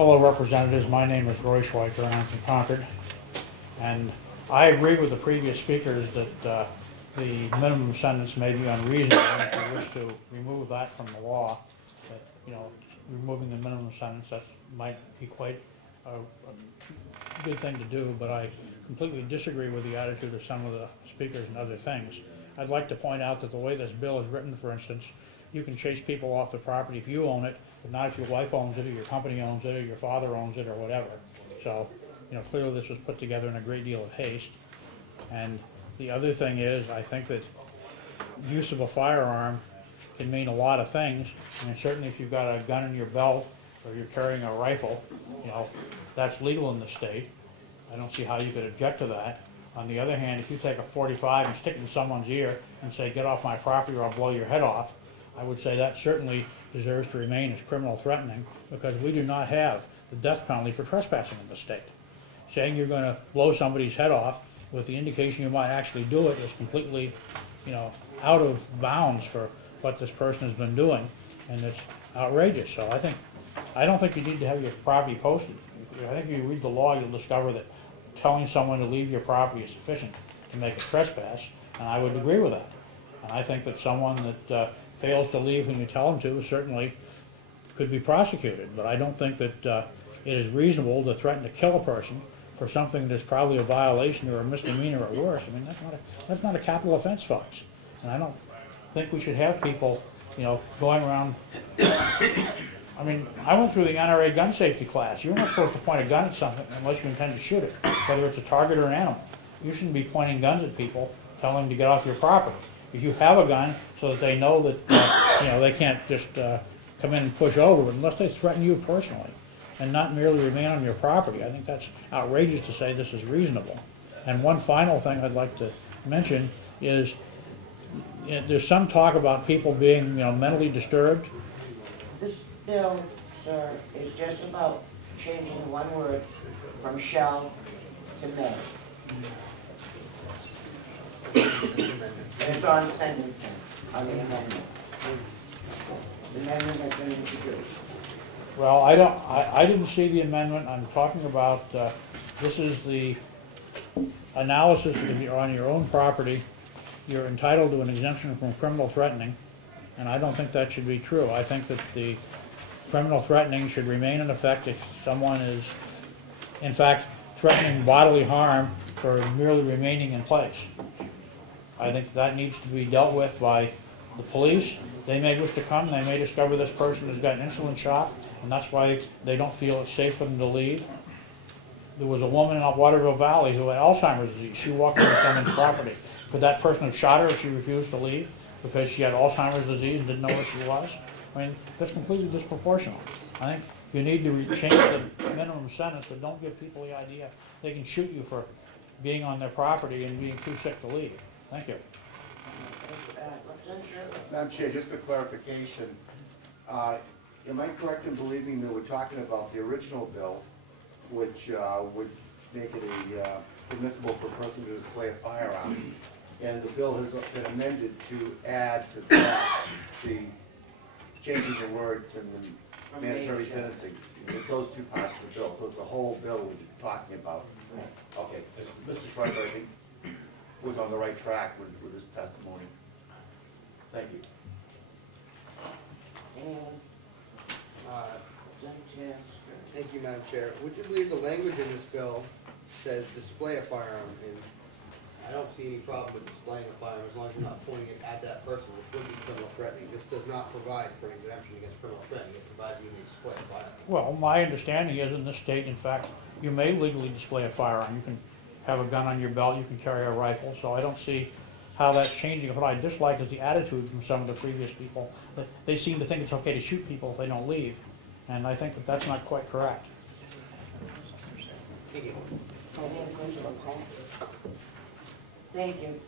Hello, representatives. My name is Roy Schwiker, and I'm from Concord. And I agree with the previous speakers that the minimum sentence may be unreasonable. If you wish to remove that from the law, that, you know, removing the minimum sentence, that might be quite a good thing to do. But I completely disagree with the attitude of some of the speakers and other things. I'd like to point out that the way this bill is written, for instance, you can chase people off the property if you own it, but not if your wife owns it, or your company owns it, or your father owns it, or whatever. So, you know, clearly this was put together in a great deal of haste. And the other thing is, I think that use of a firearm can mean a lot of things. I mean, certainly if you've got a gun in your belt, or you're carrying a rifle, you know, that's legal in the state. I don't see how you could object to that. On the other hand, if you take a .45 and stick it in someone's ear and say, get off my property or I'll blow your head off, I would say that certainly deserves to remain as criminal threatening, because we do not have the death penalty for trespassing in the state. Saying you're going to blow somebody's head off with the indication you might actually do it is completely, you know, out of bounds for what this person has been doing, and it's outrageous. So I don't think you need to have your property posted. I think if you read the law, you'll discover that telling someone to leave your property is sufficient to make a trespass, and I would agree with that. And I think that someone that fails to leave when you tell them to certainly could be prosecuted. But I don't think that it is reasonable to threaten to kill a person for something that's probably a violation or a misdemeanor or worse. I mean, that's not a capital offense, folks. And I don't think we should have people, you know, going around. I mean, I went through the NRA gun safety class. You're not supposed to point a gun at something unless you intend to shoot it, whether it's a target or an animal. You shouldn't be pointing guns at people, telling them to get off your property. If you have a gun, so that they know that you know, they can't just come in and push over, unless they threaten you personally, and not merely remain on your property. I think that's outrageous to say this is reasonable. And one final thing I'd like to mention is, there's some talk about people being, you know, mentally disturbed. This bill, sir, is just about changing one word from shall to may. And it's on sentencing, on the amendment. The amendment has been introduced. Well, I didn't see the amendment. I'm talking about, this is the analysis that if you're on your own property, you're entitled to an exemption from criminal threatening, and I don't think that should be true. I think that the criminal threatening should remain in effect if someone is, in fact, threatening bodily harm for merely remaining in place. I think that needs to be dealt with by the police. They may wish to come, they may discover this person has got an insulin shock, and that's why they don't feel it's safe for them to leave. There was a woman in Waterville Valley who had Alzheimer's disease. She walked into someone's property. Could that person have shot her if she refused to leave because she had Alzheimer's disease and didn't know where she was? I mean, that's completely disproportional. I think you need to change the minimum sentence, but don't give people the idea they can shoot you for being on their property and being too sick to leave. Thank you. Madam Chair, just for clarification, am I correct in believing that we're talking about the original bill, which would make it permissible for a person to display a firearm, and the bill has been amended to add to that the changes in words and the mandatory sentencing? It's those two parts of the bill, so it's a whole bill we're talking about. Okay, Mr. Schwiker, I think, was on the right track with his testimony. Thank you. Anyone? Thank you, Madam Chair. Would you believe the language in this bill says display a firearm, and I don't see any problem with displaying a firearm as long as you're not pointing it at that person, which would be criminal threatening. This does not provide for an exemption against criminal threatening. It provides you to display a firearm. Well, my understanding is in this state, in fact, you may legally display a firearm. You can have a gun on your belt, you can carry a rifle, so I don't see how that's changing. What I dislike is the attitude from some of the previous people, that they seem to think it's okay to shoot people if they don't leave, and I think that that's not quite correct. Thank you. Thank you.